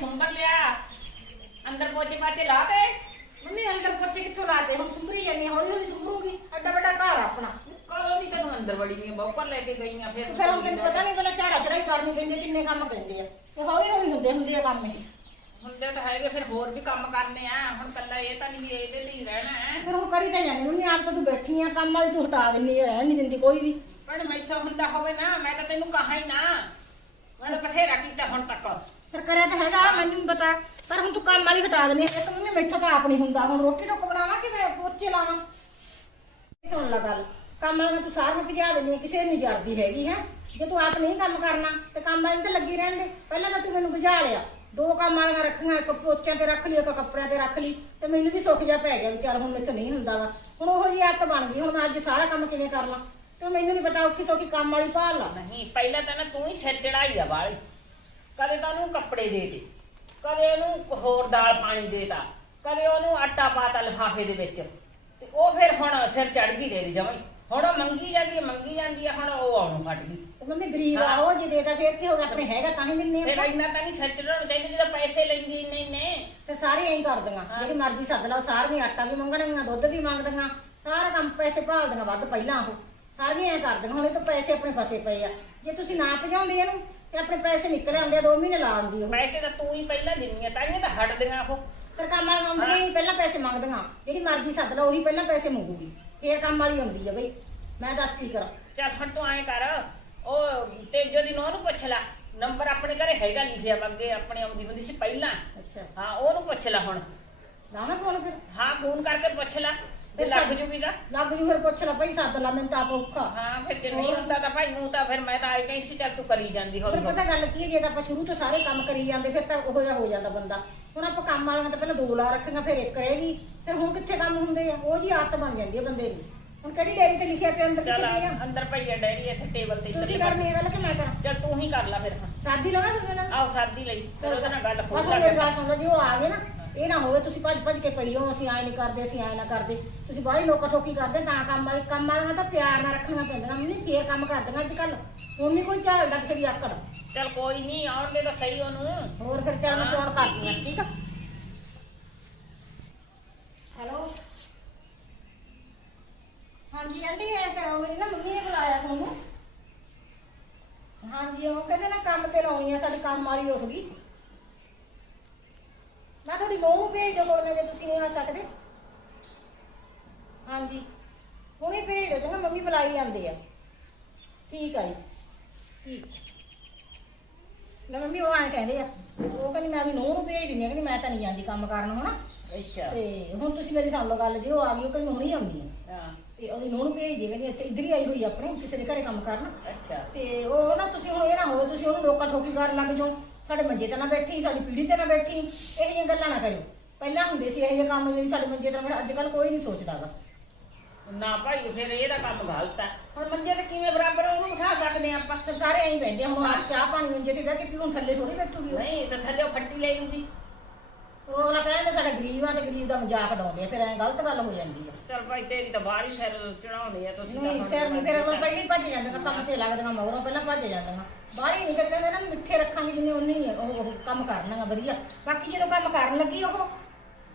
ਸੁੰਬਰ ਲਿਆ ਅੰਦਰ ਪੋਚੇ ਪਾਚੇ ਲਾ ਤੇ ਮੰਮੀ ਅੰਦਰ ਪੋਚੇ ਕਿੱਥੋਂ ਲਾਤੇ ਹੁਣ ਸੁੰਬਰੀ ਜਾਂਦੀ ਆ, ਹੌਲੀ ਹੌਲੀ ਸੁੰਬਰੂਗੀ ਐਡਾ ਵੱਡਾ ਘਰ ਆ ਆਪਣਾ ਕਦੋਂ ਦੀ ਤੈਨੂੰ ਅੰਦਰ ਵੜੀ ਨਹੀਂ ਬੌਕਰ ਲੈ ਕੇ ਗਈਆਂ ਫਿਰ ਫਿਰ ਹੁਣ ਤੈਨੂੰ ਪਤਾ ਨਹੀਂ ਪਹਿਲਾਂ ਝਾੜਾ ਚੜਾਈ ਕਰਨੀ ਪੈਂਦੀ ਆ, ਕਿੰਨੇ ਕੰਮ ਪੈਂਦੇ ਆ ਤੇ ਹੌਲੀ ਹੌਲੀ ਹੁੰਦੇ ਹੁੰਦੇ ਆ ਕੰਮ ਇਹ ਹੁੰਦੇ ਤਾਂ ਹੈਗੇ ਫਿਰ ਹੋਰ ਵੀ ਕੰਮ ਕਰਨੇ ਆ ਹੁਣ ਕੱਲਾ ਇਹ ਤਾਂ ਨਹੀਂ ਵੀ ਇਹਦੇ ਲਈ ਰਹਿਣਾ ਹੈ ਫਿਰ ਹੁਣ ਕਰੀ ਤਾਂ ਜਾਂਦੀ ਮੰਮੀ ਆਪ ਤਾਂ ਤੂੰ ਬੈਠੀ ਆ ਕੰਮ ਵਾਲੀ ਤੂੰ ਹਟਾ ਦਿੰਨੀ ਆ ਰਹਿਣ ਨਹੀਂ ਦਿੰਦੀ ਕੋਈ ਵੀ ਪਰ ਮੈਥੋਂ ਹੁੰਦਾ ਹੋਵੇ ਨਾ ਮੈਂ ਤਾਂ ਤੈਨੂੰ ਕਹਾ ਹੀ ਨਾ ਮੈਂ ਤਾਂ ਬਥੇਰਾ ਕੀਤਾ ਹੁਣ ਤੱਕ ਫਿਰ ਕਰਿਆ ਤਾਂ ਹੈਗਾ, ਮੈਨੂੰ ਵੀ ਪਤਾ। ਪਰ ਹੁਣ ਤੂੰ ਕੰਮ ਵਾਲੀ ਹਟਾ ਦਿੰਨੀ ਆ। ਇੱਕ ਮੰਮੀ ਮੈਥੋਂ ਤਾਂ ਆਪ ਨਹੀਂ ਹੁੰਦਾ। ਹੁਣ ਰੋਟੀ ਟੁੱਕ ਬਣਾਵਾਂ ਕਿ ਮੈਂ ਪੋਚੇ ਲਾਵਾਂ? ਇਹ ਸੁਣ ਲੈ ਗੱਲ। ਕੰਮ ਵਾਲੀਆਂ ਤੂੰ ਸਾਰੀਆਂ ਭਜਾ ਦਿੰਦੀ ਕਿਸੇ ਨੂੰ ਜਰਦੀ ਹੈਗੀ, ਹੈ? ਜੇ ਤੂੰ ਆਪ ਨਹੀਂ ਕੰਮ ਕਰਨਾ, ਤੇ ਕੰਮ ਵਾਲੀ ਤੇ ਲੱਗੀ ਰਹਿਣ ਦੇ ਪਹਿਲਾਂ ਤਾਂ ਤੂੰ ਮੈਨੂੰ ਭਜਾ ਲਿਆ। ਦੋ ਕੰਮ ਵਾਲੀਆਂ ਰੱਖੀਆਂ, ਇੱਕ ਪੋਚਿਆਂ ਤੇ ਰੱਖ ਲਈ, ਇੱਕ ਕੱਪੜਿਆਂ ਤੇ ਰੱਖ ਲਈ। ਤੇ ਮੈਨੂੰ ਵੀ ਸੁੱਖ ਜਾ ਪੈ ਗਿਆ ਵੀ ਵਿਚਾਰ ਹੁਣ ਮੈਥੋਂ ਨਹੀਂ ਹੁੰਦਾ ਵਾ। ਹੁਣ ਉਹੋ ਜਿਹੀ ਆਦਤ ਬਣ ਗਈ, ਹੁਣ ਅੱਜ ਸਾਰਾ ਕੰਮ ਕਿਵੇਂ ਕਰ ਲਾਂ? ਤੇ ਮੈਨੂੰ ਨਹੀਂ ਪਤਾ ਔਖੀ ਸੌਖੀ ਕੰਮ ਵਾਲੀ ਭਾਲ ਲਾ। ਨਹੀਂ, ਪਹਿਲਾਂ ਤਾਂ ਨਾ ਤੂੰ ਹੀ ਸਿਰ ਚੜਾਈ ਆ ਵਾਲੀ ਕਦੇ ਤਾਂ ਉਹਨੂੰ ਕੱਪੜੇ ਦੇ ਦੇ ਕਦੇ ਉਹਨੂੰ ਹੋਰ ਦਾਲ ਪਾਣੀ ਦੇਤਾ ਕਦੇ ਉਹਨੂੰ ਆਟਾ ਪਾਤਾ ਲਿਫਾਫੇ ਦੇ ਵਿੱਚ। ਤੇ ਉਹ ਫਿਰ ਹੁਣ ਸਿਰ ਚੜ ਗਈ ਤੇਰੀ ਜਮਈ ਹੁਣ ਉਹ ਮੰਗੀ ਜਾਂਦੀ ਹੈ ਮੰਗੀ ਜਾਂਦੀ ਹੈ ਹੁਣ ਉਹ ਆਉਣੋਂ ਫਟ ਗਈ। ਤੇ ਮੰਮੀ ਗਰੀਬ ਆ ਉਹ ਜੇ ਦੇਤਾ ਫੇਰ ਕੀ ਹੋ ਗਿਆ ਆਪਣੇ ਹੈਗਾ ਤਾਂ ਹੀ ਦਿੰਨੇ ਫਿਰ ਇੰਨਾ ਤਾਂ ਨਹੀਂ ਸਿਰ ਚੜਾਉਣਾ ਚਾਹੀਦਾ ਜਦੋਂ ਪੈਸੇ ਲੈਂਦੀ ਇੰਨੇ ਇੰਨੇ। ਤੇ ਸਾਰੇ ਐਂ ਕਰਦੀਆਂ। ਜਿਹੜੀ ਮਰਜ਼ੀ ਸੱਦ ਲਾ ਉਹ ਸਾਰੀਆਂ ਆਟਾ ਵੀ ਮੰਗਣਗੀਆਂ ਦੁੱਧ ਵੀ ਮੰਗਦੀਆਂ ਸਾਰਾ ਕੰਮ ਪੈਸੇ ਭਾਲਦੀਆਂ ਵੱਧ ਪਹਿਲਾਂ ਉਹ। ਸਾਰੀਆਂ ਐਂ ਕਰਦੀਆਂ ਹੁਣ ਇਹ ਤਾਂ ਪੈਸੇ ਆਪਣੇ ਫਸੇ ਪਏ ਆ। ਜੇ ਤੁਸੀਂ ਨਾ ਭਜਾਉਂਦੇ ਇਹਨੂੰ ਤੇ ਆਪਣੇ ਪੈਸੇ ਨਿਕਲ ਆਉਂਦੇ ਆ 2 ਮਹੀਨੇ ਲਾ ਆਉਂਦੀ ਉਹ। ਪੈਸੇ ਤਾਂ ਤੂੰ ਹੀ ਪਹਿਲਾਂ ਦਿੰਨੀ ਆ ਤਾਂ ਇਹ ਤਾਂ ਹਟਦੀਆਂ ਉਹ। ਪਰ ਕੰਮ ਵਾਲੀ ਆਉਂਦੀਆਂ ਹੀ ਪਹਿਲਾਂ ਪੈਸੇ ਮੰਗਦੀਆਂ। ਜਿਹੜੀ ਮਰਜ਼ੀ ਸੱਦ ਲਾ ਉਹੀ ਪਹਿਲਾਂ ਪੈਸੇ ਮੰਗੂਗੀ। ਫੇਰ ਕੰਮ ਵਾਲੀ ਆਉਂਦੀ ਆ ਬਈ। ਮੈਂ ਦੱਸ ਕੀ ਕਰਾਂ? ਚੱਲ ਫਿਰ ਤੂੰ ਐਂ ਕਰ ਉਹ ਤੇਜੋ ਦੀ ਨੂੰਹ ਨੂੰ ਪੁੱਛ ਲੈ। ਨੰਬਰ ਆਪਣੇ ਘਰੇ ਹੈਗਾ ਲਿਖਿਆ ਵਾ ਅੱਗੇ ਆਪਣੇ ਆਉਂਦੀ ਹੁੰਦੀ ਸੀ ਪਹਿਲਾਂ। ਅੱਛਾ। ਹਾਂ ਉਹਨੂੰ ਪੁੱਛ ਲੈ ਹੁਣ। ਲਾਵਾਂ ਫੋਨ ਫਿਰ? ਹਾਂ ਫੋਨ ਕਰਕੇ ਪੁੱਛ ਲੈ। ਤੇ ਫਿਰ ਲੱਗ ਜੂਗੀ ਲੱਗ ਜੂ ਫਿਰ ਪੁੱਛ ਲਾ ਭਾਈ ਸੱਦ ਲਾ ਮੈਨੂੰ ਤਾਂ ਆਪ ਔਖਾ। ਹਾਂ ਫਿਰ ਜੇ ਨਹੀਂ ਹੁੰਦਾ ਤਾਂ ਭਾਈ ਨੂੰ ਤਾਂ ਫਿਰ ਮੈਂ ਤਾਂ ਆਈ ਕਹੀ ਸੀ ਚੱਲ ਤੂੰ ਕਰੀ ਜਾਂਦੀ ਹੌਲੀ ਪਤਾ ਗੱਲ ਕੀ ਹੈ ਜੇ ਤਾਂ ਆਪਾਂ ਸ਼ੁਰੂ ਤੋਂ ਸਾਰੇ ਕੰਮ ਕਰੀ ਜਾਂਦੇ ਫਿਰ ਤਾਂ ਉਹੋ ਜਿਹਾ ਹੋ ਜਾਂਦਾ ਬੰਦਾ। ਹੁਣ ਆਪਾਂ ਕੰਮ ਵਾਲੀਆਂ ਤਾਂ ਪਹਿਲਾਂ ਦੋ ਲਾ ਰੱਖੀਆਂ ਫਿਰ ਇੱਕ ਰਹੇਗੀ ਫਿਰ ਹੁਣ ਕਿੱਥੇ ਕੰਮ ਹੁੰਦੇ ਆ? ਉਹ ਜੀ ਆਦਤ ਬਣ ਜਾਂਦੀ ਹੈ ਬੰਦੇ ਦੀ। ਹੁਣ ਕਿਹੜੀ ਡੈਰੀ ਤੇ ਲਿਖਿਆ ਪਿਆ ਅੰਦਰ ਚੱਲ ਕਿੱਥੇ ਆ? ਅੰਦਰ ਪਈ ਡੈਰੀ ਇੱਥੇ ਟੇਬਲ ਤੇ ਤੁਸੀਂ ਕਰਨੀ ਹੈ ਗੱਲ ਕਿ ਮੈਂ ਕਰਾਂ। ਚੱਲ ਤੂੰ ਹੀ ਕਰ ਲੈ ਫਿਰ ਹਾਂ। ਸਾਦੀ ਲਗਾ ਫਿਰ ਨਾਲ? ਆਓ ਸਾਦੀ ਲਈ। ਫਿਰ ਉਹਦੇ ਨਾਲ ਗੱਲ ਬਸ ਖੋਲ ਹੁਣ ਮੇਰੀ ਗੱਲ ਸੁਣ ਲਓ ਜੀ ਉਹ ਆ ਗਏ ਨਾ ਇਹ ਨਾ ਹੋਵੇ ਤੁਸੀਂ ਭੱਜ ਭੱਜ ਕੇ ਪਈ ਹੋ ਅਸੀਂ ਐ ਨਹੀਂ ਕਰਦੇ ਅਸੀਂ ਐ ਨਾ ਕਰਦੇ। ਤੁਸੀਂ ਬਾਹਲੀ ਲੋਕਾ ਠੋਕੀ ਕਰਦੇ ਤਾਂ ਕੰਮ ਵਾਲੀ ਕੰਮ ਵਾਲੀਆਂ ਤਾਂ ਪਿਆਰ ਨਾਲ ਰੱਖਣੀਆਂ ਪੈਂਦੀਆਂ ਮੰਮੀ ਫੇਰ ਕੰਮ ਕਰਦੀਆਂ ਅੱਜ ਕੱਲ ਹੁਣ ਨਹੀਂ ਕੋਈ ਝਾਲਦਾ ਕਿਸੇ ਦੀ ਆਕੜ। ਚੱਲ ਕੋਈ ਨਹੀਂ ਆਉਣ ਦੇ ਤਾਂ ਸਹੀ ਉਹਨੂੰ। ਹੋਰ ਫਿਰ ਚੱਲ ਮੈਂ ਫੋਨ ਕਰਦੀ ਆ ਠੀਕ ਆ? ਹੈਲੋ? ਹਾਂਜੀ ਆਂਟੀ ਐ ਕਰੋ ਮੇਰੀ ਨਾ ਮੰਮੀ ਨੇ ਬੁਲਾਇਆ ਤੁਹਾਨੂੰ। ਹਾਂਜੀ ਉਹ ਕਹਿੰਦੇ ਨਾ ਕੰਮ ਤੇ ਲਾਉਣੀ ਆ ਸਾਡੀ ਕੰਮ ਵਾਲੀ ਉੱਠ ਗਈ। ਮੈਂ ਤੁਹਾਡੀ ਨੂੰਹ ਨੂੰ ਭੇਜ ਦਿਓ ਕੋਈ ਨਾ ਜੇ ਤੁਸੀਂ ਨਹੀਂ ਆ ਸਕਦੇ। ਹਾਂਜੀ। ਹੁਣੇ ਭੇਜ ਦਿਓ ਚੰਗਾ ਮੰਮੀ ਬੁਲਾਈ ਜਾਂਦੇ ਆ। ਠੀਕ ਆ ਜੀ। ਠੀਕ। ਲੈ ਮੰਮੀ ਉਹ ਐਂ ਕਹਿੰਦੇ ਆ ਉਹ ਕਹਿੰਦੀ ਮੈਂ ਆਪਣੀ ਨੂੰਹ ਨੂੰ ਭੇਜ ਦਿੰਦੀ ਆ ਕਹਿੰਦੀ ਮੈਂ ਤਾਂ ਨਹੀਂ ਜਾਂਦੀ ਕੰਮ ਕਰਨ ਹੁਣ। ਅੱਛਾ। ਤੇ ਹੁਣ ਤੁਸੀਂ ਮੇਰੀ ਸੁਣ ਲਓ ਗੱਲ ਜੇ ਉਹ ਆ ਗਈ ਉਹ ਕਹਿੰਦੀ ਹੁਣੀ ਆਉਂਦੀ ਆ। ਹਾਂ। ਤੇ ਉਹਦੀ ਨੂੰਹ ਨੂੰ ਭੇਜ ਦੇ ਕਹਿੰਦੀ ਇੱਥੇ ਇੱਧਰ ਹੀ ਆਈ ਹੋਈ ਆ ਆਪਣੇ ਕਿਸੇ ਦੇ ਘਰੇ ਕੰਮ ਕਰਨ। ਅੱਛਾ। ਤੇ ਉਹ ਨਾ ਤੁਸੀਂ ਹੁਣ ਇਹ ਨਾ ਹੋਵੇ ਤੁਸੀਂ ਉਹਨੂੰ ਲੋਕਾਂ ਠੋਕੀ ਕਰਨ ਲੱਗ ਜਾਓ। ਸਾਡੇ ਮੰਜੇ ਤੇ ਨਾ ਬੈਠੀ ਸਾਡੀ ਪੀੜੀ ਤੇ ਨਾ ਬੈਠੀ ਇਹੋ ਜਿਹੀਆਂ ਗੱਲਾਂ ਨਾ ਕਰਿਓ। ਪਹਿਲਾਂ ਹੁੰਦੇ ਸੀ ਇਹੋ ਜਿਹੇ ਕੰਮ ਜਿਹੜੇ ਸਾਡੇ ਮੰਜੇ ਤੇ ਬੈਠੇ ਅੱਜ ਕੱਲ ਕੋਈ ਨਹੀਂ ਸੋਚਦਾਗਾ। ਨਾ ਭਾਈ ਫਿਰ ਇਹਦਾ ਕੰਮ ਗਲਤ ਹੈ। ਹੁਣ ਮੰਜੇ ਤੇ ਕਿਵੇਂ ਬਰਾਬਰ ਉਹਨੂੰ ਬਿਠਾ ਸਕਦੇ ਆਪਾਂ। ਤੇ ਸਾਰੇ ਐਂ ਬੈਠਦੇ ਹੁਣ ਚਾਹ ਪਾਣੀ ਮੰਜੇ ਤੇ ਬਹਿ ਕੇ ਪੀਉਣ ਥੱਲੇ ਥੋੜੀ ਬੈਠੂਗੀ ਉਹ। ਨਹੀਂ ਤਾਂ ਥੱਲੇ ਉਹ ਫੱਟੀ ਲੈ ਲੂਗੀ ਉਹ ਅਗਲਾ ਕਹਿੰਦਾ ਸਾਡਾ ਗਰੀਬ ਆ ਤੇ ਗਰੀਬ ਦਾ ਮਜ਼ਾਕ ਉਡਾਉਂਦੇ ਆ ਫਿਰ ਐਂ ਗਲਤ ਗੱਲ ਹੋ ਜਾਂਦੀ ਆ। ਚੱਲ ਭਾਈ ਤੇਰੀ ਤਾਂ ਬਾਹਲੀ ਸਿਰ ਚੜਾਉਣੀ ਆ ਤੁਸੀਂ ਨਹੀਂ ਸਿਰ ਨਹੀਂ ਫਿਰ ਅਗਲਾ ਪਹਿਲਾਂ ਭੱਜ ਜਾਂਦੀਆਂ ਕੰਮ ਤੇ ਲੱਗਦੀਆਂ ਮਗਰੋਂ ਪਹਿਲਾਂ ਭੱਜ ਜਾਂਦੀਆਂ ਬਾਹਲੀ ਨਹੀਂ ਕਰਦੇ ਇਹਨਾਂ ਨੂੰ ਮਿੱਠੇ ਰੱਖਾਂਗੇ ਜਿੰਨੇ ਉਨੀ ਹੀ ਉਹ ਉਹ ਕੰਮ ਕਰਨਾਗਾ ਵਧੀਆ। ਬਾਕੀ ਜਦੋਂ ਕੰਮ ਕਰਨ ਲੱਗੀ ਉਹ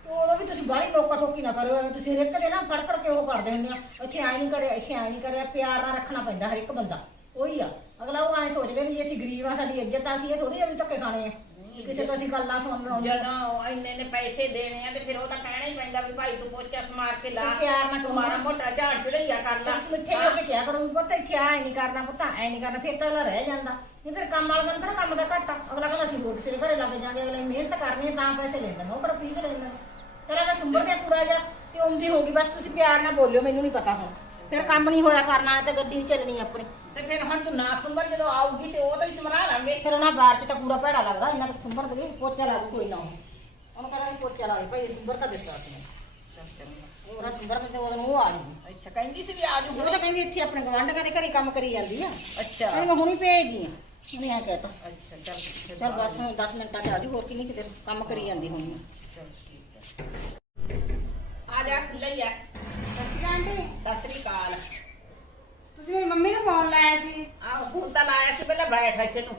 ਤੇ ਉਦੋਂ ਵੀ ਤੁਸੀਂ ਬਾਹਲੀ ਲੋਕਾ ਠੋਕੀ ਨਾ ਕਰਿਓ ਤੁਸੀਂ ਹਰ ਇੱਕ ਦੇ ਨਾ ਫੜ ਫੜ ਕੇ ਉਹ ਕਰਦੇ ਹੁੰਦੇ ਆ। ਇੱਥੇ ਐ ਨਹੀਂ ਕਰਿਆ ਇੱਥੇ ਐ ਨਹੀਂ ਕਰਿਆ ਪਿਆਰ ਨਾਲ ਰੱਖਣਾ ਪੈਂਦਾ ਹਰ ਇੱਕ ਬੰਦਾ। ਉਹੀ ਆ। ਅਗਲਾ ਉਹ ਐ ਸੋਚਦੇ ਵੀ ਅਸੀਂ ਗਰੀਬ ਆ ਸਾਡੀ ਇੱਜ਼ਤ ਆ ਅਸੀਂ ਇਹ ਥੋੜੀ ਆ ਵੀ ਧੱਕੇ ਖਾਣੇ ਆ। ਕਿਸੇ ਤੋਂ ਅਸੀਂ ਗੱਲਾਂ ਸੁਣਨ ਆਉਂਦੀਆਂ ਜਦੋਂ ਇੰਨੇ ਨੇ ਪੈਸੇ ਦੇਣੇ ਆ ਤੇ ਫਿਰ ਉਹ ਤਾਂ ਕਹਿਣਾ ਹੀ ਪੈਂਦਾ ਵੀ ਭਾਈ ਤੂੰ ਪੋਚਾ ਸਮਾਰ ਕੇ ਲਾ ਪਿਆਰ ਨਾਲ ਤੂੰ ਮਾੜਾ ਮੋਟਾ ਝਾੜ ਚੜਈਆ ਕਰ ਲਾ। ਮਿੱਠੇ ਹੋ ਕੇ ਕਿਹਾ ਕਰੋ ਪੁੱਤ ਇੱਥੇ ਆ ਨਹੀਂ ਕਰਨਾ ਪੁੱਤ ਐ ਨਹੀਂ ਕਰਨਾ ਫਿਰ ਤਾਂ ਅਗਲਾ ਰਹਿ ਜਾਂਦਾ। ਨਹੀਂ ਫਿਰ ਕੰਮ ਵਾਲਾ ਨੂੰ ਕਿਹੜਾ ਕੰਮ ਦਾ ਘਾਟਾ? ਅਗਲਾ ਕਹਿੰਦਾ ਅਸੀਂ ਹੋਰ ਕਿਸੇ ਦੇ ਘਰੇ ਲੱਗ ਜਾਾਂਗੇ ਅਗਲੇ ਮਿਹਨਤ ਕਰਨੀ ਹੈ ਤਾਂ ਪੈਸੇ ਲੈਂਦਾ ਉਹ ਫ੍ਰੀ ਚ ਲੈਂਦਾ ਚਲੋ ਮੈਂ ਸੁੰਬਰ ਦੇ ਪੂਰਾ ਜਾ ਤੇ ਉਮਦੀ ਹੋ ਗਈ ਬਸ ਤੁਸੀਂ ਪਿਆਰ ਨਾਲ ਬੋਲਿਓ ਮੈਨੂੰ ਨਹੀਂ ਪਤਾ ਹੁਣ। ਫਿਰ ਕੰਮ ਨਹੀਂ ਹੋਇਆ ਕਰਨਾ ਤੇ ਗੱਡੀ ਨਹੀਂ ਚੱਲਣੀ ਆਪਣੀ। ਤੇ ਫਿਰ ਹੁਣ ਤੂੰ ਨਾ ਸੁੰਬਰ ਜਦੋਂ ਆਊਗੀ ਤੇ ਉਹ ਤਾਂ ਹੀ ਸਮਰਾ ਲਾਂਗੇ। ਫਿਰ ਉਹਨਾਂ ਬਾਹਰ ਚ ਤਾਂ ਪੂਰਾ ਭੈੜਾ ਲੱਗਦਾ ਇਹਨਾਂ ਨੂੰ ਸੁੰਬਰ ਦੇ ਪੋਚਾ ਲਾ ਕੋਈ ਨਾ ਉਹਨੂੰ ਕਹਿੰਦਾ ਪੋਚਾ ਲਾ ਲਈ ਭਾਈ ਸੁੰਬਰ ਤਾਂ ਦਿੱਤਾ ਸੀ ਚੱਲ ਚੰਗਾ। ਉਹ ਸੁੰਬਰ ਤੇ ਉਦੋਂ ਉਹ ਆ ਗਈ ਅੱਛਾ ਕਹਿੰਦੀ ਸੀ ਵੀ ਆ ਉਹ ਤਾਂ ਕਹਿੰਦੀ ਇੱਥੇ ਆਪਣੇ ਗਵਾਂਢਾਂ ਦੇ ਘਰੇ ਕੰਮ ਕਰੀ ਜਾਂਦੀ ਆ। ਅੱਛਾ। ਮੈਂ ਹੁਣੀ ਭੇਜਦੀ ਆ ਉਹਨੇ ਆ ਕਹਿਤਾ। ਅੱਛਾ ਚੱਲ ਚਲ ਬਸ ਹੁਣ 10 ਮਿੰਟਾਂ ਚ ਆ ਜੂ ਹੋਰ ਕਿੰਨੀ ਕਿਤੇ ਕੰਮ ਕਰੀ ਜਾਂਦੀ ਹੋਣੀ ਚੱਲ ਠੀਕ ਹੈ। ਆ ਜਾ ਖੁੱਲਾ ਹੀ ਆ। ਆਂਟੀ। ਸਤਿ ਸ੍ਰੀ ਅਕਾਲ। ਤੁਸੀਂ ਮੇਰੀ ਮੰਮੀ ਨੂੰ ਫੋਨ ਲਾਇਆ ਸੀ? ਆਹ ਹੁਣ ਤਾਂ ਲਾਇਆ ਸੀ ਪਹਿਲਾਂ ਬੈਠ ਇੱਥੇ ਤੂੰ।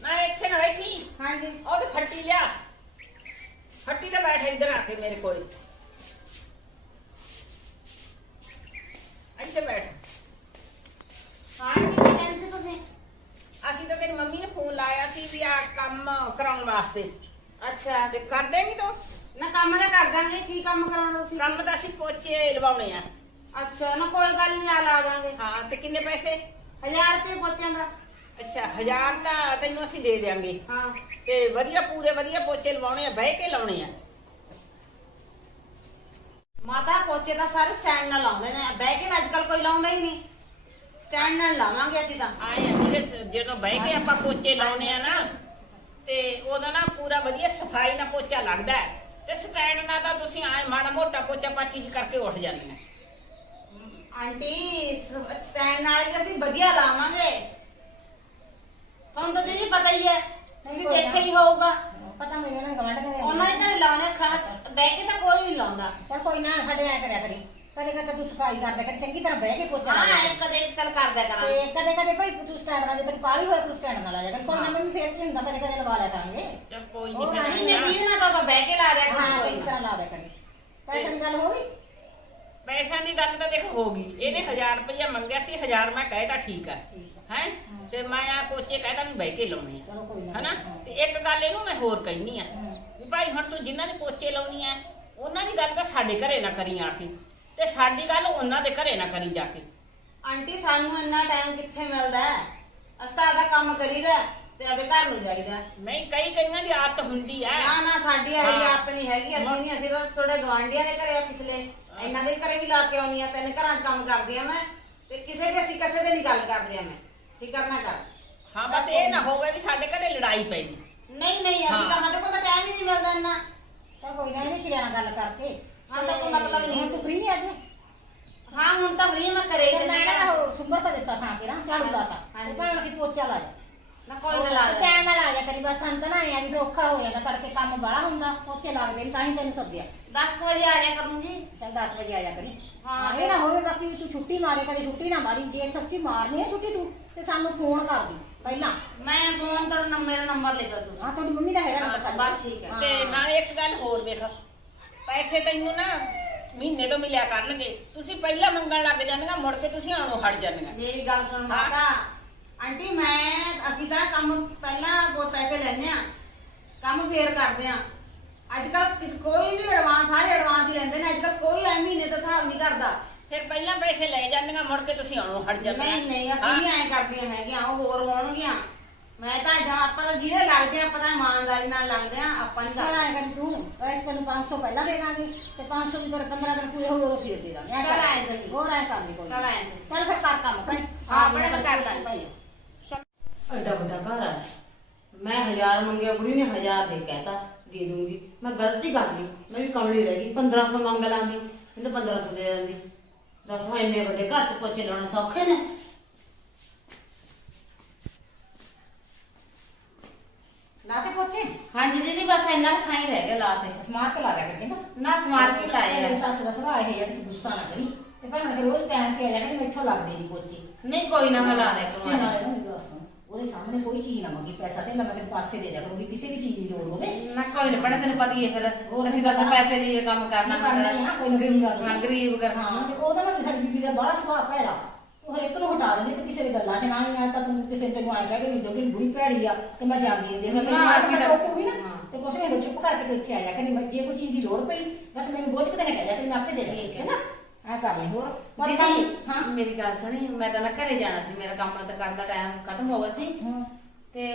ਨਾ ਇੱਥੇ ਨਾ ਬੈਠੀ। ਹਾਂਜੀ। ਉਹ ਤੇ ਫੱਟੀ ਲਿਆ। ਫੱਟੀ ਤੇ ਬੈਠ ਇੱਧਰ ਆ ਕੇ ਮੇਰੇ ਕੋਲ। ਇੱਥੇ ਬੈਠ। ਆਂਟੀ ਕੀ ਕਹਿੰਦੇ ਸੀ ਤੁਸੀਂ? ਅਸੀਂ ਤਾਂ ਤੇਰੀ ਮੰਮੀ ਨੇ ਫੋਨ ਲਾਇਆ ਸੀ ਵੀ ਆ ਕੰਮ ਕਰਾਉਣ ਵਾਸਤੇ। ਅੱਛਾ। ਤੇ ਕਰ ਦੇਂਗੀ ਤੂੰ? ਕੰਮ ਤਾਂ ਕਰ ਦਾਂਗੇ ਕੀ ਕੰਮ ਕਰਾਉਣਾ ਤੁਸੀਂ? ਕੰਮ ਤਾਂ ਅਸੀਂ ਪੋਚੇ ਲਵਾਉਣੇ ਆ। ਅੱਛਾ ਨਾ ਕੋਈ ਗੱਲ ਨਹੀਂ ਲਾ ਲਾ ਦਾਂਗੇ। ਹਾਂ ਤੇ ਕਿੰਨੇ ਪੈਸੇ? 1000 ਰੁਪਏ ਪੋਚਿਆਂ ਦਾ। ਅੱਛਾ ਹਜ਼ਾਰ ਤਾਂ ਤੈਨੂੰ ਅਸੀਂ ਦੇ ਦੇਾਂਗੇ ਹਾਂ। ਤੇ ਵਧੀਆ ਪੂਰੇ ਵਧੀਆ ਪੋਚੇ ਲਵਾਉਣੇ ਆ ਬਹਿ ਕੇ ਲਾਉਣੇ ਆ। ਮਾਤਾ ਪੋਚੇ ਤਾਂ ਸਾਰੇ ਸਟੈਂਡ ਨਾਲ ਲਾਉਂਦੇ ਨੇ। ਬਹਿ ਕੇ ਅੱਜ ਕੱਲ ਕੋਈ ਲਾਉਂਦਾ ਹੀ ਨਹੀਂ। ਸਟੈਂਡ ਨਾਲ ਲਾਵਾਂਗੇ ਅਸੀਂ ਤਾਂ। ਆਏ ਆ ਵੀਰੇ ਸ- ਜਦੋਂ ਬਹਿ ਕੇ ਆਪਾਂ ਪੋਚੇ ਲਾਉਣੇ ਆ ਨਾ ਤੇ ਉਹਦਾ ਨਾ ਪੂਰਾ ਵਧੀਆ ਸਫ਼ਾਈ ਨਾਲ ਪੋਚਾ ਲੱਗਦਾ ਹੈ। ਤੇ ਸਟੈਂਡ ਨਾਲ ਤਾਂ ਤੁਸੀਂ ਆਏ ਮਾੜਾ ਮੋਟਾ ਪੋਚਾ ਪਾਚੀ ਜੀ ਕਰਕੇ ਉੱਠ ਜਾਂਦੇ ਨੇ ਆਂਟੀ ਸਟੈਂਡ ਨਾਲ ਹੀ ਅਸੀਂ ਵਧੀਆ ਲਾਵਾਂਗੇ। ਤੁਹਾਨੂੰ ਤਾਂ ਜੀ ਪਤਾ ਹੀ ਹੈ ਤੁਸੀਂ ਨਾ। ਦੇਖਿਆ ਹੀ ਹੋਊਗਾ। ਪਤਾ ਮੇਰੇ ਨਾਲ ਗਵਾਂਢ ਕਰੇ ਉਹਨਾਂ ਦੇ ਘਰ ਲਾਉਣੇ ਖਾਸ ਬਹਿ ਕੇ ਤਾਂ ਕੋਈ ਨਹੀਂ ਲਾਉਂਦਾ। ਚਲ ਕੋਈ ਨਾ ਸਾਡੇ ਆਇਆ ਕਰਿਆ ਕਰੀ। ਕਦੇ ਕਦੇ ਤੂੰ ਸਫ਼ਾਈ ਕਰਦਾ ਕਰ ਚੰਗੀ ਤਰ੍ਹਾਂ ਬਹਿ ਕੇ ਪੋਚਾ ਲਾ ਹਾਂ ਲਿਆ ਇਹ ਕਦੇ ਚੱਲ ਕਰਦਾ ਤੇ ਕਦੇ ਕਦੇ ਭਾਈ ਤੂੰ ਸਟੈਂਡ ਨਾਲ ਜੇ ਤੇਰੀ ਪਾਲੀ ਹੋਇਆ ਤੂੰ ਸਟੈਂਡ ਨਾਲ ਆ ਜਾ ਕਰ। ਕੋਈ ਨਾ ਮੈਨੂੰ ਫੇਰ ਕੀ ਹੁੰਦਾ ਕਦੇ ਕਦੇ ਲਵਾ ਲਿਆ ਕਰਾਂਗੇ। ਚਲ ਕੋਈ ਨਹੀਂ ਨਹੀਂ ਨਹੀਂ ਵੀਰ ਨਾਲ ਤਾਂ ਆਪਾਂ ਬਹਿ ਕੇ ਲਾ ਦਿਆ ਹਾਂ ਕੋਈ ਤਰ੍ਹਾਂ ਲਾ ਦਿਆ ਕਰੀ ਪੈਸੇ ਦੀ ਗੱਲ ਹੋ ਗਈ? ਪੈਸਿਆਂ ਦੀ ਗੱਲ ਤਾਂ ਦੇਖ ਹੋ ਗਈ। ਇਹਨੇ 1000 ਰੁਪਇਆ ਮੰਗਿਆ ਸੀ 1000 ਮੈਂ ਕਹੇ ਤਾਂ ਠੀਕ ਆ। ਠੀਕ ਹੈ? ਤੇ ਮੈਂ ਆ ਪੋਚੇ ਕਹਿਦਾ ਵੀ ਬਹਿ ਕੇ ਲਾਉਣੇ ਆ। ਚਲੋ ਕੋਈ ਨਾ। ਹਨਾ? ਤੇ ਇੱਕ ਗੱਲ ਇਹਨੂੰ ਮੈਂ ਹੋਰ ਕਹਿਨੀ ਆ ਹਾਂ। ਵੀ ਭਾਈ ਹੁਣ ਤੂੰ ਜਿਨ੍ਹਾਂ ਦੇ ਪੋਚੇ ਲਾਉਣੀ ਆ ਉਹਨਾਂ ਦੀ ਗੱਲ ਤਾਂ ਸਾਡੇ ਘਰੇ ਨਾ ਕਰੀ ਆ ਕੇ ਤੇ ਸਾਡੀ ਗੱਲ ਉਹਨਾਂ ਦੇ ਘਰੇ ਨਾ ਕਰੀ ਜਾ ਕੇ। ਆਂਟੀ ਸਾਨੂੰ ਇੰਨਾ ਟਾਈਮ ਕਿੱਥੇ ਮਿਲਦਾ ਹੈ? ਅਸੀਂ ਤਾਂ ਆਪਦਾ ਕੰਮ ਕਰੀਦਾ ਤੇ ਆਪਦੇ ਘਰ ਨੂੰ ਜਾਈਦਾ ਨਹੀਂ ਕਈ ਕਈਆਂ ਦੀ ਆਦਤ ਹੁੰਦੀ ਆ ਨਾ ਨਾ ਸਾਡੀ ਇਹ। ਆਪ ਨਹੀਂ ਹੈਗੀ। ਅਸੀਂ ਨਹੀਂ ਅਸੀਂ ਤਾਂ ਥੋੜੇ ਗਵਾਂਢੀਆਂ ਦੇ ਘਰੇ ਆ ਪਿਛਲੇ। ਇਹਨਾਂ ਦੇ ਘਰੇ ਵੀ ਲਾ ਕੇ ਆਉਣੀ ਆ ਤਿੰਨ ਘਰਾਂ 'ਚ ਕੰਮ ਕਰਦੀ ਆ ਮੈਂ। ਤੇ ਕਿਸੇ ਦੇ ਅਸੀਂ ਕਿਸੇ ਦੇ ਨਹੀਂ ਗੱਲ ਕਰਦੇ ਆ ਮੈਂ। ਫਿਕਰ ਨਾ ਕਰ। ਹਾਂ ਬਸ ਇਹ ਨਾ ਹੋਵੇ ਵੀ ਸਾਡੇ ਘਰੇ ਲੜਾਈ ਪੈ ਗਈ। ਨਹੀਂ ਨਹੀਂ ਅਸੀਂ। ਤਾਂ ਸਾਡੇ ਕੋਲ ਤਾਂ ਟਾਈਮ ਹੀ ਨਹੀਂ ਮਿਲਦਾ ਇੰਨਾ। ਚਲ ਕੋਈ ਨਾ ਇਹਨੇ ਕਿਰਿਆ ਨਾਲ ਗੱਲ ਕਰਕੇ। ਹਾਂ, ਤਾਂ ਕੋਈ ਮਤਲਬ ਨਹੀਂ। ਹੁਣ ਤੂੰ ਫ੍ਰੀ ਅੱਜ ਹਾਂ ਹੁਣ ਤਾਂ ਫਰੀ ਮੈਂ ਕਰੇ ਤੇ ਮੈਂ ਨਾ ਉਹ ਸੁੰਬਰ ਤਾਂ ਦਿੱਤਾ ਥਾਂ ਕੇ ਨਾ ਝਾੜੂ ਲਾਤਾ। ਹਾਂਜੀ। ਤੇ ਭਾਣ ਕਿ ਪੋਚਾ ਲਾ ਜਾ। ਨਾ ਕੋਈ ਨਾ ਲਾ ਦੇ। ਟਾਈਮ ਨਾਲ ਆ ਜਾ ਕਰੀ ਬਸ ਸੰਤ ਨਾ ਆਇਆ ਵੀ ਰੋਖਾ ਹੋ ਜਾਂਦਾ ਤੜਕੇ ਕੰਮ ਬੜਾ ਹੁੰਦਾ ਪੋਚੇ ਲੱਗਦੇ ਨੇ ਤਾਂ ਹੀ ਤੈਨੂੰ ਸੱਦਿਆ। 10 ਵਜੇ ਆ ਜਾ ਕਰੂੰਗੀ ਚੱਲ 10 ਵਜੇ ਆ ਜਾ ਕਰੀ। ਹਾਂ। ਹਾਂ ਇਹ ਨਾ ਹੋਵੇ ਬਾਕੀ ਵੀ ਤੂੰ ਛੁੱਟੀ ਮਾਰੇ ਕਦੇ ਛੁੱਟੀ ਨਾ ਮਾਰੀ ਜੇ ਸੱਚੀ ਮਾਰਨੀ ਹੈ ਛੁੱਟੀ ਤੂੰ ਤੇ ਸਾਨੂੰ ਫੋਨ ਕਰ ਦੀ ਪਹਿਲਾਂ। ਮੈਂ ਫੋਨ ਤੋਂ ਮੇਰਾ ਨੰਬਰ ਲੈ ਤਾ ਤੂੰ। ਹਾਂ ਤੁਹਾਡੀ ਮੰਮੀ ਦਾ ਹੈਗਾ ਨੰਬਰ ਸਾਡਾ। ਬਸ ਠੀਕ ਹੈ। ਤੇ ਨਾਲ ਇੱਕ ਗੱਲ ਹੋਰ ਵੇਖ। ਪੈਸੇ ਤੈਨੂੰ ਨਾ ਮਹੀਨੇ ਤੋਂ ਮਿਲਿਆ ਕਰਨਗੇ। ਤੁਸੀਂ ਪਹਿਲਾਂ ਮੰਗਣ ਲੱਗ ਜਾਂਦੀਆਂ ਮੁੜ ਕੇ ਤੁਸੀਂ ਆਣੋ ਹਟ ਜਾਂਦੀਆਂ ਮੇਰੀ ਗੱਲ ਸੁਣ ਮਾਤਾ। ਆਂਟੀ ਮੈਂ ਅਸੀਂ ਤਾਂ ਕੰਮ ਪਹਿਲਾਂ ਬਹੁਤ ਪੈਸੇ ਲੈਨੇ ਆ ਕੰਮ ਫੇਰ ਕਰਦੇ ਆ ਅੱਜ ਕੱਲ ਕਿਸ ਕੋਈ ਵੀ ਐਡਵਾਂਸ ਸਾਰੇ ਐਡਵਾਂਸ ਹੀ ਲੈਂਦੇ ਨੇ। ਅੱਜ ਕੱਲ ਕੋਈ ਐ ਮਹੀਨੇ ਦਾ ਹਿਸਾਬ ਨਹੀਂ ਕਰਦਾ। ਫਿਰ ਪਹਿਲਾਂ ਪੈਸੇ ਲੈ ਜਾਂਦੀਆਂ ਮੁੜ ਕੇ ਤੁਸੀਂ ਆਣੋ ਹਟ ਜਾਂਦੀਆਂ ਨਹੀਂ ਨਹੀਂ ਅਸੀਂ ਐ ਕਰਦੀਆਂ ਹੈਗੀਆਂ ਉਹ ਹੋਰ ਹੋਣਗੀਆਂ। ਮੈਂ ਤਾਂ ਜਾਂ ਆਪਾਂ ਤਾਂ ਜਿਹਦੇ ਲੱਗਦੇ ਆ ਆਪਾਂ ਤਾਂ ਇਮਾਨਦਾਰੀ ਨਾਲ ਲੱਗਦੇ ਆ ਆਪਾਂ ਨਹੀਂ ਕਰਦੇ। ਆਇਆ ਕਰੀ ਤੂੰ ਵੈਸੇ ਤੈਨੂੰ 500 ਪਹਿਲਾਂ ਦੇ ਦਾਂਗੇ ਤੇ 500 ਦੀ ਤੇਰੇ 15 ਦਿਨ ਪੂਰੇ ਉਹ ਫਿਰ ਦੇ ਦਾਂਗੇ। ਚੱਲ ਆਇਆ ਸਹੀ। ਹੋਰ ਐ ਕਰ ਲਈ ਕੋਈ। ਚੱਲ ਆਇਆ ਸਹੀ। ਚੱਲ ਫਿਰ ਕਰ ਕੰਮ ਕਰ। ਹਾਂ, ਬੜੇ ਮੈਂ ਕਰ ਲਾਂਗੀ। ਐਡਾ ਵੱਡਾ ਘਰ ਆ। ਮੈਂ ਹਜ਼ਾਰ ਮੰਗਿਆ ਕੁੜੀ ਨੇ ਹਜ਼ਾਰ ਦੇ ਕਹਿਤਾ ਦੇ ਦੂੰਗੀ। ਮੈਂ ਗਲਤੀ ਕਰ ਲਈ ਮੈਂ ਵੀ ਕਮਲੀ ਰਹਿ ਗਈ 1500 ਮੰਗ ਲਾਂਗੀ। ਮੈਨੂੰ 1500 ਦੇ ਦਿੰਦੀ। ਦੱਸੋ ਇੰਨੇ ਵੱਡੇ ਘਰ ਚ ਪੋਚੇ ਲਾਉਣੇ ਸੌਖੇ ਨੇ ਲਾ ਕੇ ਪੋਚੇ ਹਾਂਜੀ ਦੀਦੀ ਬਸ ਇੰਨਾ ਕੁ ਥਾਂ ਹੀ ਰਹਿ ਗਿਆ ਲਾ ਤੇ ਸਮਾਰ ਕੇ ਲਾ ਲਿਆ ਕਰ ਚੰਗਾ ਨਾ ਸਮਾਰ ਕੇ ਲਾਏ ਮੇਰੀ ਸੱਸ ਦਾ ਸੁਭਾਅ ਇਹ ਹੈ ਕਿ ਗੁੱਸਾ ਨਾ ਕਰੀ। ਤੇ ਭਾਵੇਂ ਕਿ ਰੋਜ਼ ਟਾਈਮ ਤੇ ਆ ਜਾ ਕਰੀ ਮੈਥੋਂ ਲੱਗਦੇ ਨਹੀਂ ਪੋਚੇ। ਨਹੀਂ ਕੋਈ ਨਾ ਮੈਂ ਲਾ ਦਿਆ ਤੇ ਕਰੂੰ ਨਾਲੇ ਨਾ ਮੇਰੀ ਗੱਲ ਸੁਣ, ਉਹਦੇ ਸਾਹਮਣੇ ਕੋਈ ਚੀਜ਼ ਨਾ ਮੰਗੀ ਪੈਸਾ ਤੇ ਮੈਂ ਤੈਨੂੰ ਪਾਸੇ ਦੇ ਜਾ ਕਰੂੰਗੀ ਕਿਸੇ ਵੀ ਚੀਜ਼ ਦੀ ਲੋੜ ਹੋਵੇ। ਨਾ ਕੋਈ ਨਾ ਪੜਾ ਤੈਨੂੰ ਪਤਾ ਹੀ ਹੈ ਫਿਰ। ਅਸੀਂ ਤਾਂ ਆਪਣੇ ਪੈਸੇ ਲਈ ਇਹ ਕੰਮ ਕਰਨਾ ਕਰਨਾ ਹੀ ਹੁੰਦਾ। ਆ, ਕੋਈ ਨਾ ਗਰੀਬ ਗੱਲ ਹਾਂ, ਗਰੀਬ। ਹਾਂ। ਤੇ ਉਹਦਾ ਨਾ ਸਾਡੀ ਬੀਬੀ ਦਾ ਬੜਾ ਸੁਭਾਅ ਭੈੜਾ। ਉਹ ਹਰ ਇੱਕ ਨੂੰ ਹਟਾ ਦਿੰਦੀ ਤੇ ਕਿਸੇ ਦੀ ਗੱਲਾਂ 'ਚ ਨਾ ਹੀ ਆ ਤਾਂ ਤੂੰ ਕਿਸੇ ਨੇ ਤੈਨੂੰ ਆਇਆ ਕਹਿ ਕਿ ਬੁੜੀ ਭੈੜੀ ਆ ਤੇ ਮੈਂ ਜਾਂਦੀ ਨਹੀਂ ਦੇ ਮੈਂ ਨਾ, ਅਸੀਂ ਤਾਂ- ਟੋਕੂਗੀ ਨਾ। ਤੇ ਕੁਛ ਨਹੀਂ ਚੁੱਪ ਕਰਕੇ ਤੇ ਇੱਥੇ ਆ ਜਾ ਕਰੀ ਮੈਂ ਜੇ ਕੋਈ ਚੀਜ਼ ਦੀ ਲੋੜ ਪਈ ਬਸ ਮੈਨੂੰ ਬੋਝ ਕੇ ਤੇ ਕਹਿ ਜਾ ਕਰੀ ਮੈਂ ਆਪੇ ਦੇ ਦੇਣੀ ਹੈ। ਨਾ ਆ ਕਰ ਲਈ ਹੋਰ ਪਰ ਦੀਦੀ ਹਾਂ ਮੇਰੀ ਗੱਲ ਸੁਣੀ ਮੈਂ ਤਾਂ ਨਾ ਘਰੇ ਜਾਣਾ ਸੀ ਮੇਰਾ ਕੰਮ ਤਾਂ ਕਰਨ ਦਾ ਟਾਈਮ ਖਤਮ ਹੋ ਗਿਆ ਸੀ। ਤੇ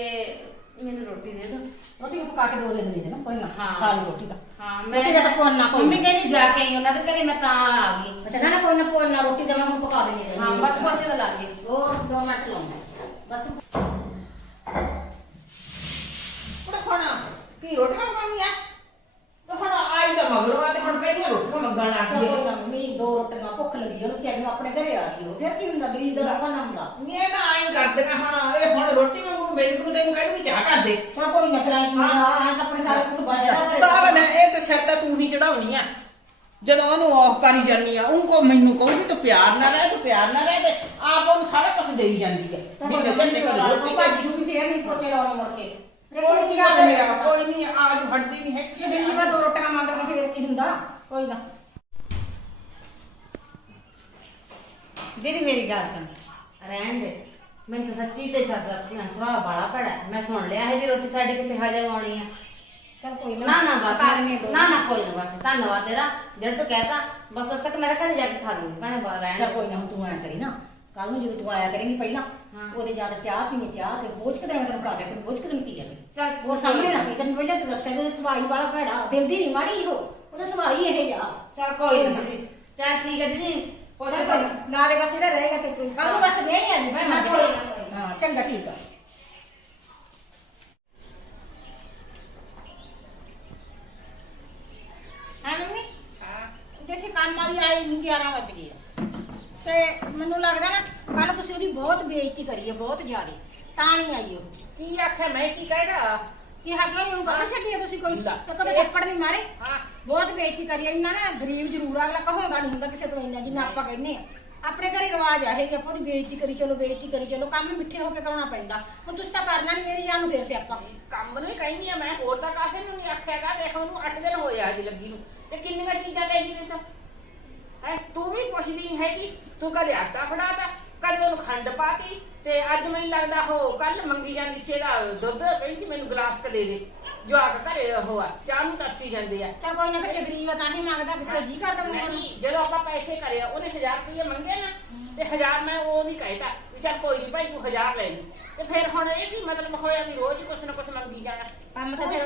ਮੈਨੂੰ ਰੋਟੀ ਦੇ ਦਿਓ ਰੋਟੀ ਪਕਾ ਕੇ ਦੋ ਦੇ ਦਿੰਦੀ ਨਾ ਕੋਈ ਨਾ ਹਾਂ। ਖਾ ਲਈ ਰੋਟੀ ਦਾ ਹਾਂ ਰੋਟੀ ਦਾ ਤਾਂ ਪੁੰਨ ਨਾ ਕੋਈ ਮੰਮੀ ਕਹਿੰਦੀ ਜਾ ਕੇ ਆਈ ਉਹਨਾਂ ਦੇ ਘਰੇ ਮੈਂ ਤਾਂ ਆ ਗਈ ਅੱਛਾ ਨਾ ਨਾ ਕੋਈ ਨਾ ਕੋਈ ਨਾ ਰੋਟੀ ਦਾ ਮੈਂ ਹੁਣ ਪਕਾ ਦੇਣੀ ਹੈ ਹਾਂ ਬਸ ਪਹੁੰਚੇ ਤਾਂ ਲੱਗ ਗਈ ਉਹ ਦੋ ਮਿੰਟ ਲਾਉਂਦਾ ਬਸ ਤੂੰ ਕੁੜੇ ਖਾਣਾ ਕੀ ਰੋਟੀਆਂ ਪਕਾਉਣੀਆਂ ਤੇ ਹੁਣ ਆਈ ਤਾਂ ਮਗਰੋਂ ਆ ਤੇ ਹੁਣ ਪਹਿਲੀਆਂ ਰੋਟੀਆਂ ਮੰਗਣ ਲੱਗ ਗਈ ਕੋਈ ਨਾ ਮੰਮੀ ਦੋ ਰੋਟੀਆਂ ਭੁੱਖ ਲੱਗੀ ਉਹਨੂੰ ਚਾਹੀਦੀ ਆਪਣੇ ਘਰੇ ਆ ਗਈ ਉਹ ਫਿਰ ਕੀ ਹੁੰਦਾ ਗਰੀਬ ਦਾ ਰੋਕਾ ਨਾ ਹੁੰਦਾ ਨਹੀਂ ਇਹ ਤਾਂ ਆਈ ਕਰਦੀਆਂ ਹੁਣ ਇਹ ਹੁਣ ਰੋਟੀ ਮੰਗੂ ਮਿੰਟ ਨੂੰ ਤੈਨੂੰ ਕਹਿੰਦੀ ਚਾਹ ਕਰ ਦੇ। ਤਾਂ ਕੋਈ ਨਾ ਕਰਾਈ ਤੂੰ ਆ ਆ ਆਪਣੇ ਸਾਰੇ ਕੁਝ ਬਣ ਜਾਣਾ ਸਾਰਾ ਦਿਨ ਇਹ ਤੇ ਸਿਰ ਤਾਂ ਤੂੰ ਹੀ ਚੜਾਉਣੀ ਆ। ਜਦੋਂ ਉਹਨੂੰ ਆਫ ਕਰੀ ਜਾਨੀ ਆ ਉਹ ਕੋ ਮੈਨੂੰ ਕਹੂਗੀ ਤੂੰ ਪਿਆਰ ਨਾਲ ਰਹਿ ਤੂੰ ਪਿਆਰ ਨਾਲ ਰਹਿ ਤੇ ਆਪ ਉਹਨੂੰ ਸਾਰਾ ਕੁਝ ਦੇਈ ਜਾਂਦੀ ਹੈ ਤਾਂ ਵੀ ਕੋਈ ਮੈਂ ਕਹਿੰਦੇ ਕਦੇ ਰੋਟੀ ਭਾਜੀ ਨੂੰ ਵੀ ਫੇਰ ਨਹੀਂ ਪੋਚੇ ਲਾਉਣੇ ਮੁੜ ਕੇ। ਕੋਈ ਨਹੀਂ ਗੱਲ ਮੇਰਾ ਕੋਈ ਨਹੀਂ ਆਜ ਹਟਦੀ ਨਹੀਂ ਹੈ ਜੇ ਦਿੱਲੀ ਵਾ ਦੋ ਰੋਟੀਆਂ ਮੰਗਣ ਫੇਰ ਕੀ ਹੁੰਦਾ? ਕੋਈ ਨਾ। ਦੀਦੀ ਮੇਰੀ ਗੱਲ ਸੁਣ। ਰਹਿਣ ਦੇ। ਮੈਨੂੰ ਤਾਂ ਸੱਚੀ ਤੇ ਸੱਚ ਸੁਭਾਅ ਬੜਾ ਭੜਾ ਮੈਂ ਸੁਣ ਲਿਆ ਇਹ ਜੀ ਰੋਟੀ ਸਾਡੀ ਕਿੱਥੇ ਹਜਮ ਆਉਣੀ ਆ। ਚਲ ਕੋਈ ਨਾ ਨਾ ਬਸ ਦੋ। ਨਾ ਨਾ ਕੋਈ ਨਾ ਬਸ ਧੰਨਵਾਦ ਤੇਰਾ ਜਿਹੜਾ ਤੂੰ ਕਹਿਤਾ। ਬਸ ਅਸ ਤੱਕ ਮੇਰੇ ਘਰੇ ਜਾ ਕੇ ਖਾ ਲੂੰਗੀ ਭੈਣੇ ਬਾਹਰ ਰਹਿਣ ਚੱਲ ਦੇ। ਕੋਈ ਨਾ ਹੁਣ ਤੂੰ ਆਇਆ ਕਰੀ ਨਾ। ਕੱਲ ਨੂੰ ਜਦੋਂ ਤੂੰ ਆਇਆ ਕਰੇਂਗੀ ਪਹਿਲਾਂ ਹਾਂ। ਉਹਦੇ ਜ਼ਿਆਦਾ ਚਾਹ ਪੀਣੀ ਚਾਹ ਤੇ ਬੋਝ ਕੇ ਮੈਂ ਤੈਨੂੰ ਬਣਾ ਦਿਆ ਕਰੂੰ ਬੋਝ ਕੇ ਤੈਨੂੰ ਪੀ ਜਾ ਚੱਲ ਉਹ ਸਾਹਮਣੇ ਨਾ। ਪੀ ਤੈਨੂੰ ਪਹਿਲਾਂ ਤੇ ਦੱਸਿਆ ਕਿ ਸਵਾਈ ਵਾਲਾ ਭੈੜਾ ਦਿਲ ਦੀ ਨਹੀਂ ਮਾੜੀ ਉਹ ਉਹਦਾ ਸਵਾਈ ਇਹ ਜਾ ਚੱਲ ਕੋਈ ਨਾ। ਚੱਲ ਠੀਕ ਹੈ ਦੀਦੀ। ਪੁੱਛ ਕੋਈ ਦੇ ਬਸ ਇਹਦਾ ਰਹੇਗਾ ਤੇ ਕੋਈ ਕੱਲ ਨੂੰ ਬਸ ਦੇ ਹੀ ਆਣੀ ਭੈਣ ਹਾਂ, ਕੋਈ ਨਾ, ਹਾਂ ਚੰਗਾ ਠੀਕ ਆ। ਹਾਂ ਮੰਮੀ? ਦੇਖੀ ਕੰਮ ਵਾਲੀ ਆਈ ਨੂੰ 11 ਵਜ ਗਏ ਆ। ਤੇ ਮੈਨੂੰ ਲੱਗਦਾ ਨਾ ਕੱਲ ਤੁਸੀਂ ਉਹਦੀ ਬਹੁਤ ਬੇਇੱਜ਼ਤੀ ਕਰੀ ਹੈ ਬਹੁਤ ਜ਼ਿਆਦਾ। ਤਾਂ ਨਹੀਂ ਆਈ ਉਹ। ਕੀ ਆਖਿਆ ਮੈਂ ਕੀ ਕਹਿਦਾ ਕੀ ਛੱਡੀ ਆ ਤੁਸੀਂ ਕੋਈ? ਲੈ। ਤੇ ਕਦੇ ਥੱਪੜ ਨਹੀਂ ਮਾਰੇ? ਹਾਂ। ਬਹੁਤ ਬੇਇੱਜ਼ਤੀ ਕਰੀ ਆ ਇਹਨਾਂ ਨਾ ਗਰੀਬ ਜ਼ਰੂਰ ਆ, ਅਗਲਾ ਕਹਾਉਂਦਾ ਨਹੀਂ ਹੁੰਦਾ ਕਿਸੇ ਤੋਂ ਇੰਨਾ ਜਿੰਨਾ ਆਪਾਂ ਕਹਿੰਦੇ ਆ। ਆਪਣੇ ਘਰੇ ਰਿਵਾਜ ਆ ਇਹ ਕਿ ਆਪਾਂ ਉਹਦੀ ਬੇਇੱਜ਼ਤੀ ਕਰੀ, ਚਲੋ ਬੇਇੱਜ਼ਤੀ ਕਰੀ, ਚਲੋ ਕੰਮ ਮਿੱਠੇ ਹੋ ਕੇ ਕਰਾਉਣਾ ਪੈਂਦਾ। ਹੁਣ ਤੁਸੀਂ ਤਾਂ ਕਰਨਾ ਨਹੀਂ ਮੇਰੀ ਜਾਨ ਨੂੰ ਫੇਰ ਸਿਆਪਾ। ਕੰਮ ਨੂੰ ਹੀ ਕਹਿੰਦੀ ਆ, ਮੈਂ ਹੋਰ ਤਾਂ ਕਾਸੇ ਨੂੰ ਨਹੀਂ ਆਖਿਆਗਾ ਦੇਖ ਉਹਨੂੰ 8 ਦਿਨ ਹੋਏ ਆ ਜੀ ਲੱਗੀ ਨੂੰ। ਤੇ ਕਿੰਨੀਆਂ ਚੀਜ਼ਾਂ ਲੈ ਗਈ ਤਾਂ? ਹੈ, ਤੂੰ ਵੀ ਪੁੱਛਦੀ ਹੈਗੀ, ਤੂੰ ਕਦੇ ਆਟਾ ਫੜਾਤਾ? ਕਦੇ ਉਹਨੂੰ ਖੰਡ ਪਾਤੀ ਤੇ ਅੱਜ ਮੈਨੂੰ ਲੱਗਦਾ ਹੋ ਕੱਲ ਮੰਗੀ ਜਾਂਦੀ ਸੀ ਇਹਦਾ ਦੁੱਧ ਕਹਿੰਦੀ ਸੀ ਮੈਨੂੰ ਗਲਾਸ ਕ ਦੇ ਦੇ। ਜੋ ਆ ਕੇ ਘਰੇ ਉਹ ਆ ਚਾਹ ਨੂੰ ਤਰਸੀ ਜਾਂਦੇ ਆ। ਚਲ ਕੋਈ ਨਾ ਫਿਰ ਜੇ ਗਰੀਬ ਆ ਤਾਂ ਹੀ ਮੰਗਦਾ ਕਿਸੇ ਦਾ ਜੀ ਕਰਦਾ ਮੰਗਣ ਨੂੰ। ਨਹੀਂ ਜਦੋਂ ਆਪਾਂ ਪੈਸੇ ਕਰਿਆ ਉਹਨੇ 1000 ਰੁਪਏ ਮੰਗੇ ਨਾ ਤੇ 1000 ਮੈਂ ਉਹ ਨਹੀਂ ਕਹਿਤਾ ਵੀ ਚੱਲ ਕੋਈ ਨਹੀਂ ਭਾਈ ਤੂੰ 1000 ਲੈ ਲਈ ਤੇ ਫਿਰ ਹੁਣ ਇਹ ਕੀ ਮਤਲਬ ਹੋਇਆ ਵੀ ਰੋਜ਼ ਹੀ ਕੁਛ ਨਾ ਕੁਛ ਮੰਗੀ ਜਾਣਾ। ਕੰਮ ਤਾਂ ਫਿਰ